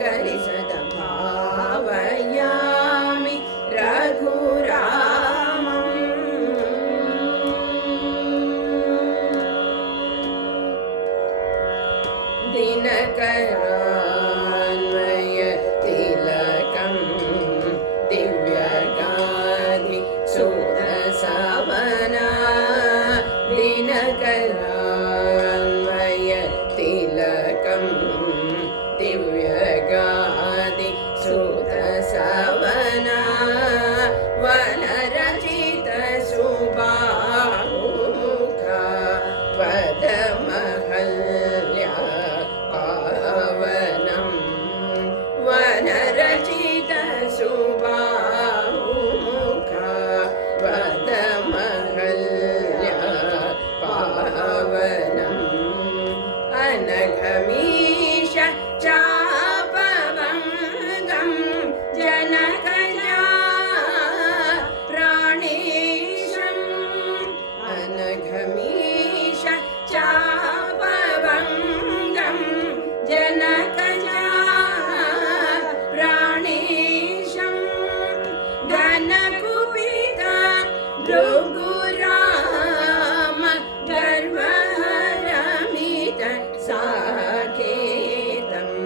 गरि सद भावयामि रघुरामम् दिनकरान्वय तिलकं दिव्यगाधि सुरसवना दिनकरान्वय तिलकं दिव्यगाधि सुरसवना वनरचित सुबाहुमुखा पदमहल्या पावनम् वनरचित सुबाहुमुखा पदमहल्या पावनम् अनघमीश चापवङ्गं जनकजा प्राणेशम् अनघमीश चापवङ्गं जनकजा प्राणेशम् घनकुपिता भृगुराम गर्वहरमित साकेतम्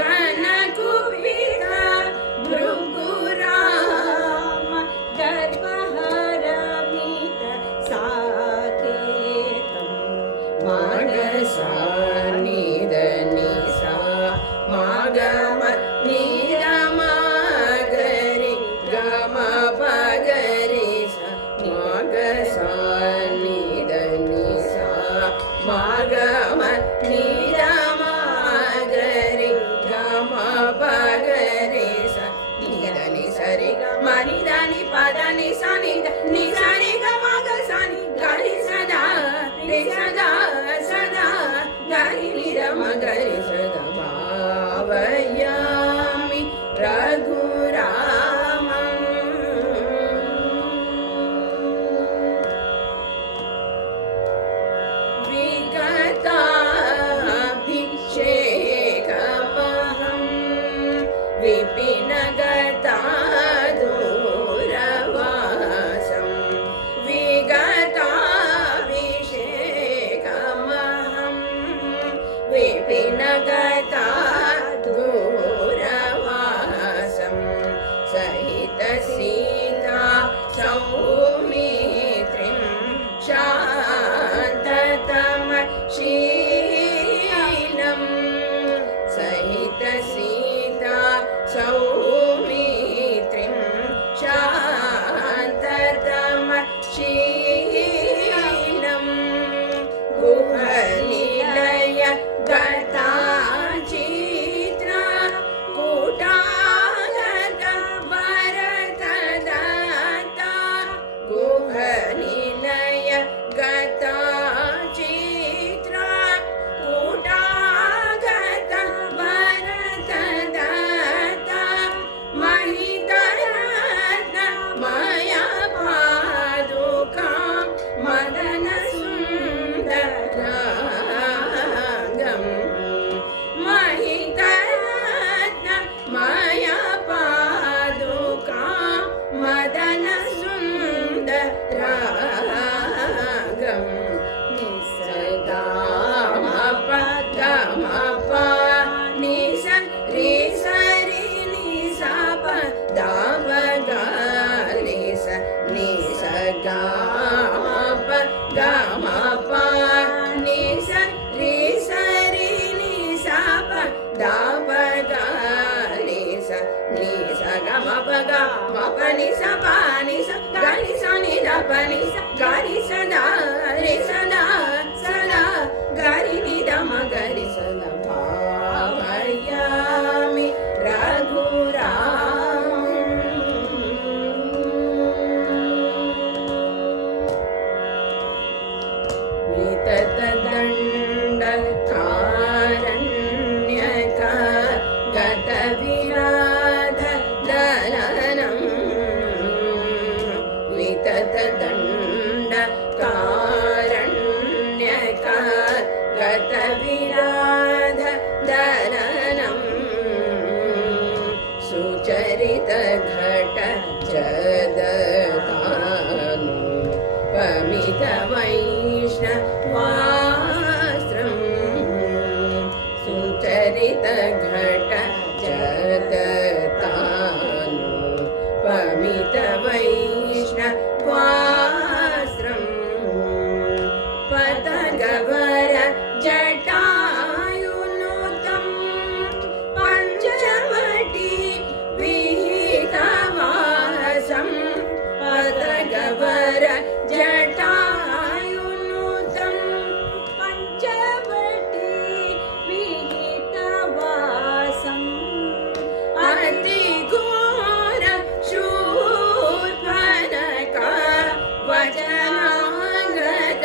घनकुपिता भृगुराम गर्वहरमित साकेतम् मागसा निधनिसा मागम निरमागरि गम पगरि मागसा निधनिसा मागम निरमागरि गम पगरि निधनि सरि मनिधनि पदनि सनि निसरि गमग सनि गरि सदा रि सदा सदा गरि निरम गरि सदा भावयामि रघुरामम् विगताभिषेकमहं विपिनगता दूरवासं विगताभिषेकमहं विपिनगता दूरवासं सहित सीता सौमित्रिं शान्ततमशीलं सहित सीता सौमित्रिं शान्ततमशीलं गुहनिलय गता घट जगतानु पमित वैष्णवास्त्रम् पतगवर जटायुनुतम् पञ्चवटी विहितवासम् पतगवर जटायुनुतम् पञ्चवटी विहितवासम् अतिघोर शूर्पणखा वचनागत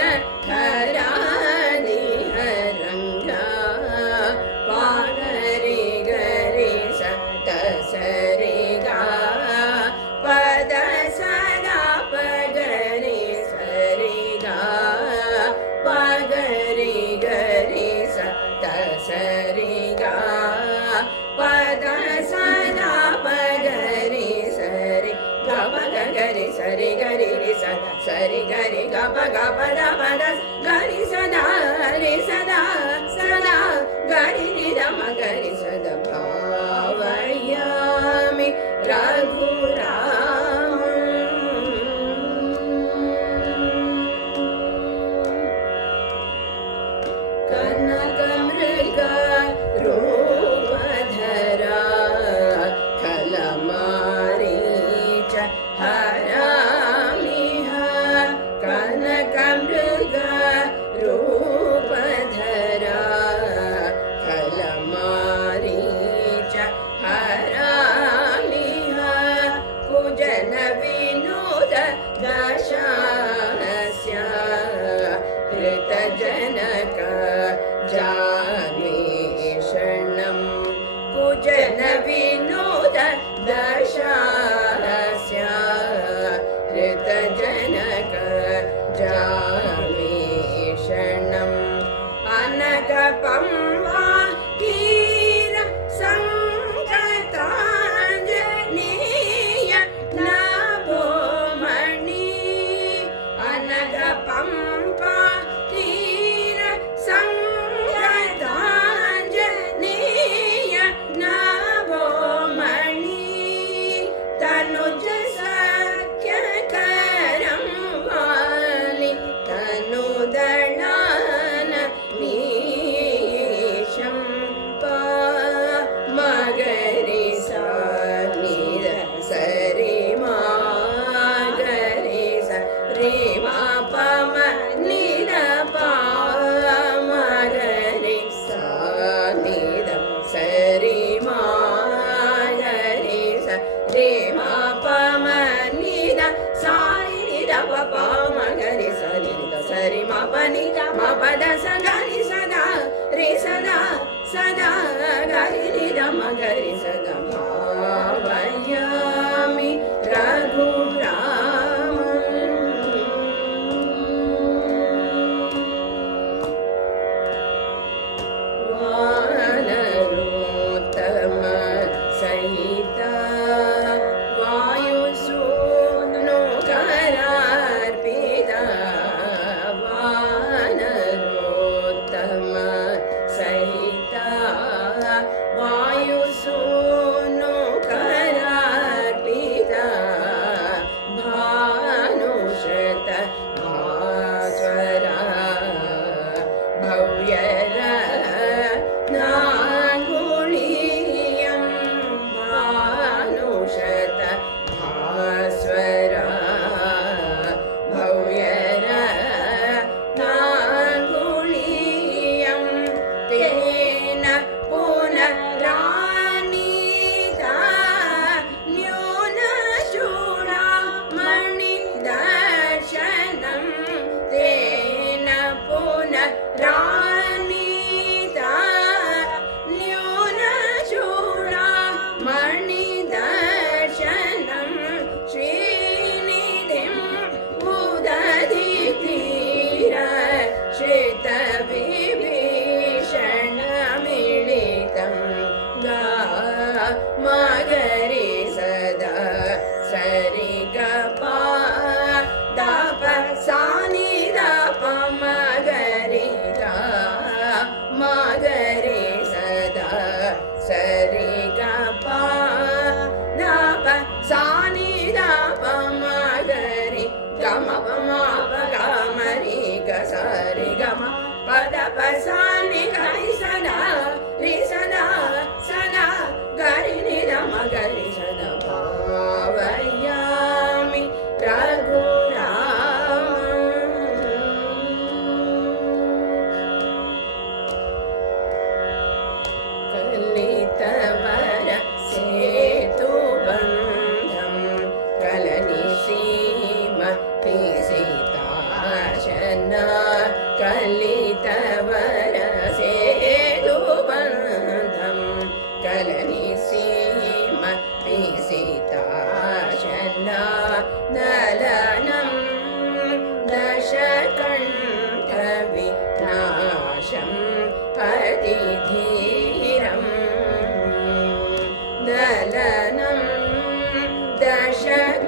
खरानिहरङ्गा पागरे गरे सत सरिगा पद सदा पगरे सरिगा पगरे गरे सत सरिगा पद सदा पगरे सरि गप गरे सरि गरि रि सरि गरि गप गप द पद गरि सदा रे सदा सदा गरि रि द म गरि सद भावयामि कनकमृग रूपधरा खलमारीच हरामिह कनकमृग रूपधरा खलमारीच हरामिह कुजन विनोद दशास्य कृतजनक जान्वेषणम् कुजन विनोद दशास्य कृतजनक जान्वेषणम् अनगपम्बा तीर सङ्गताञ्जनेय नभोमणि अनगपम्बा तीर सङ्गताञ्जनेय नभोमणि तनुज सख्यकरं वालि तनुदळान मीशं मगरि सा निद सरि मा गरि स रे मा प म निद पा मगरि सा निद सरि मा गरि स रे मा प म निद सा निद प प मगरि स निद सरि मा प निद मा प द स गरि सदा रे सदा सदा गरि निद म गरि सदा भावयामि वानरोत्तम सहिता वायुसूनो करार्पिता वानरोत्तम सहिता वायुसूनो करार्पिता अतिधीरम् दलनं दशकण्ठविनाशम्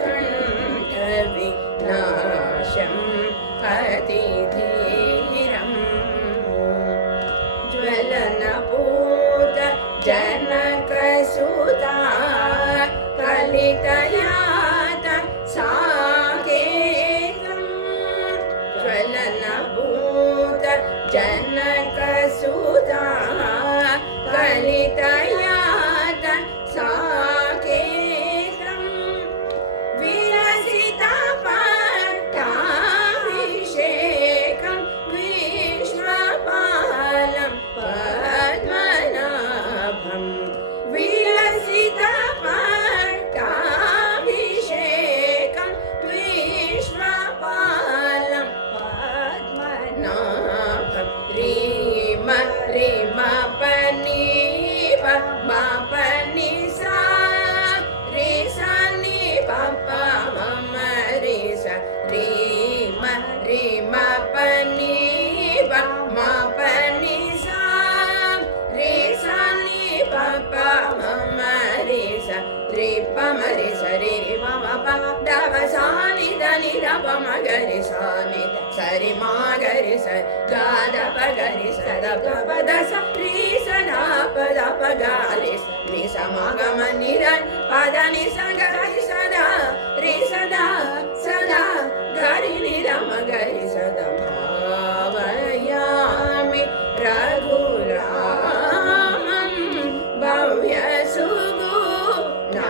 अतिधीरम् ज्वलनपूत जनकसुता कलितयात साकेतम् ज्वलनपूत जनकसुता कलितयात साकेतम् विलसितपट्टाभिषेकं विश्वपालं पद्मनाभम् विलसितपट्टाभिषेकं विश्वपालं पद्मनाभम् रीम रीम पनी प पनी सा रे सा नि प मम रे सा रीम रीम पनी प म पनी सा रे सा नि प मम रे सा रे प म रे सा रे रे म प द प सा नि द नि द प म ग रे सा नि द स रे म ग रे सा ग द प ग रे सा द प प द सा रे सा द प द प ग रे सा नि सा म ग म नि द प द नि सा ग रे सा द रे सा द ग रे नि द म ग रे सा द भावयामि रघुरामं भव्य सुगुणा